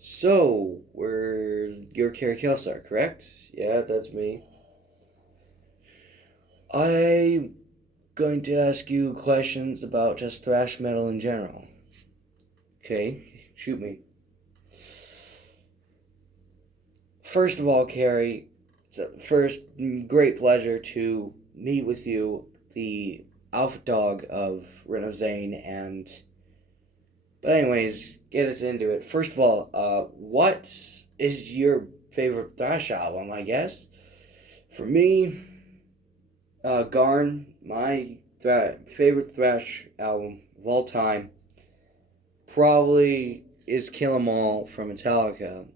So, you're Kerry Kelsor, correct? Yeah, that's me. I'm going to ask you questions about just thrash metal in general. Okay, shoot me. First of all, Kerry, it's a first great pleasure to meet with you, the alpha dog of Reno Zane, and but anyways, get us into it. First of all, what is your favorite thrash album? I guess for me, Garn, my favorite thrash album of all time, probably is Kill 'Em All from Metallica.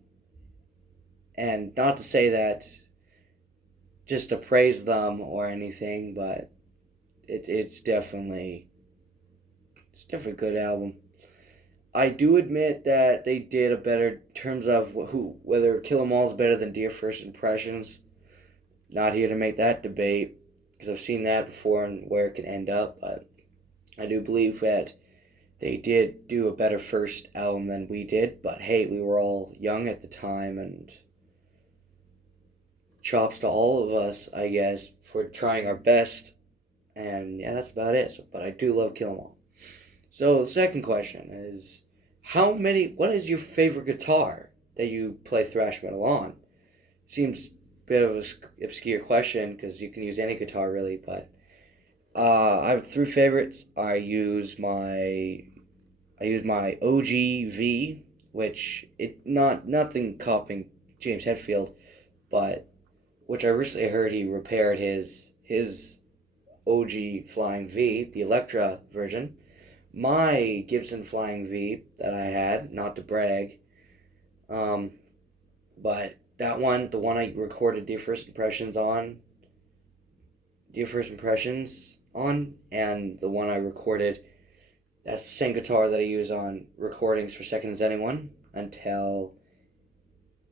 And not to say that just to praise them or anything, but it's definitely a good album. I do admit that they did a better in terms of whether Kill 'Em All is better than Dear First Impressions. Not here to make that debate because I've seen that before and where it can end up, but I do believe that they did do a better first album than we did, but hey, we were all young at the time, and chops to all of us, I guess, for trying our best. And yeah, that's about it. So, but I do love Kill 'Em All. So the second question is, what is your favorite guitar that you play thrash metal on? Seems a bit of an obscure question because you can use any guitar really, but I have three favorites. I use my OG-V, which it not nothing copying James Hetfield, but which I recently heard he repaired his OG Flying V, the Electra version. My Gibson Flying V that I had, not to brag, um, but that one, the one I recorded Dear First Impressions on, and the one I recorded, that's the same guitar that I use on recordings for Second as Anyone until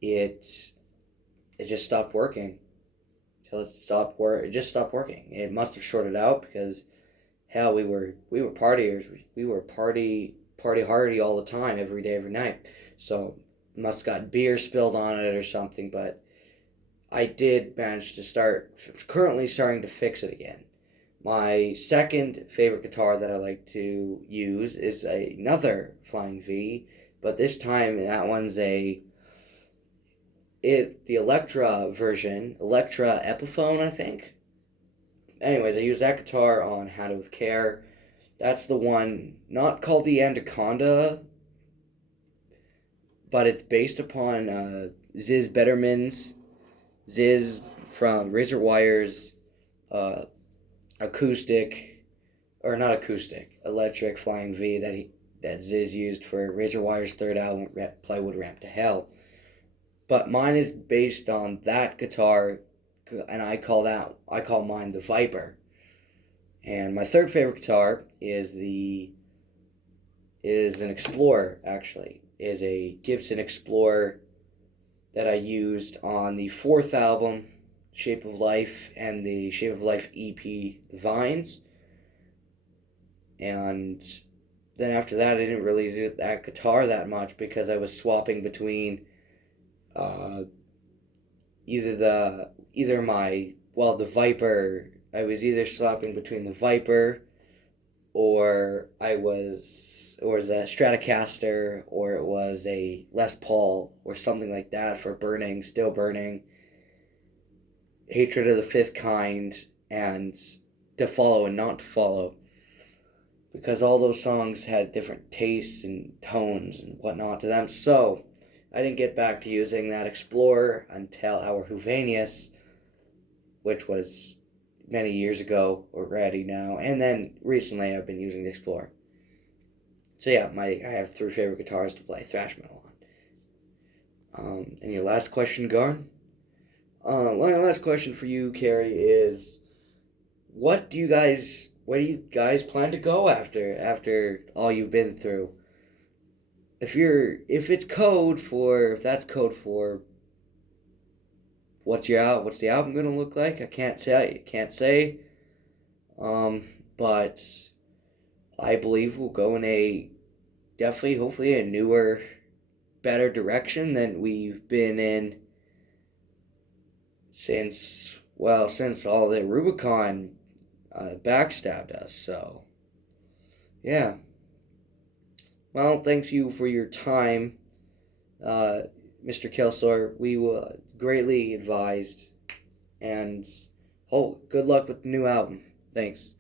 it it just stopped working. It just stopped working. It must have shorted out because hell, we were partiers. We were party hardy all the time, every day, every night. So must have got beer spilled on it or something. But I did manage to currently starting to fix it again. My second favorite guitar that I like to use is another Flying V, but this time that one's the Electra version, Electra Epiphone, I think. Anyways, I use that guitar on Had It With Care. That's the one, not called the Anaconda, but it's based upon Ziz Betterman's, Ziz from Razor Wire's uh, acoustic, or not acoustic, electric Flying V that Ziz used for Razor Wire's third album, Plywood Ramp to Hell. But mine is based on that guitar, and I call mine the Viper. And my third favorite guitar is an Explorer, actually. Is a Gibson Explorer that I used on the fourth album, Shape of Life, and the Shape of Life EP, Vines. And then after that, I didn't really use that guitar that much because I was swapping between uh, the Viper. I was either swapping between the Viper, or was a Stratocaster, or it was a Les Paul, or something like that for burning, still burning, Hatred of the Fifth Kind, and To Follow and Not to Follow, because all those songs had different tastes and tones and whatnot to them. So I didn't get back to using that Explorer until our Huvanius, which was many years ago already now, and then recently I've been using the Explorer. So yeah, I have three favorite guitars to play thrash metal on. And your last question, Garn? My last question for you, Kerry, is where do you guys plan to go after all you've been through? If that's code for what's the album gonna look like? I can't say. Um, but I believe we'll go in a definitely, hopefully, a newer better direction than we've been in since all the Rubicon backstabbed us. So yeah. Well, thank you for your time, Mr. Kelsor. We were greatly advised, and good luck with the new album. Thanks.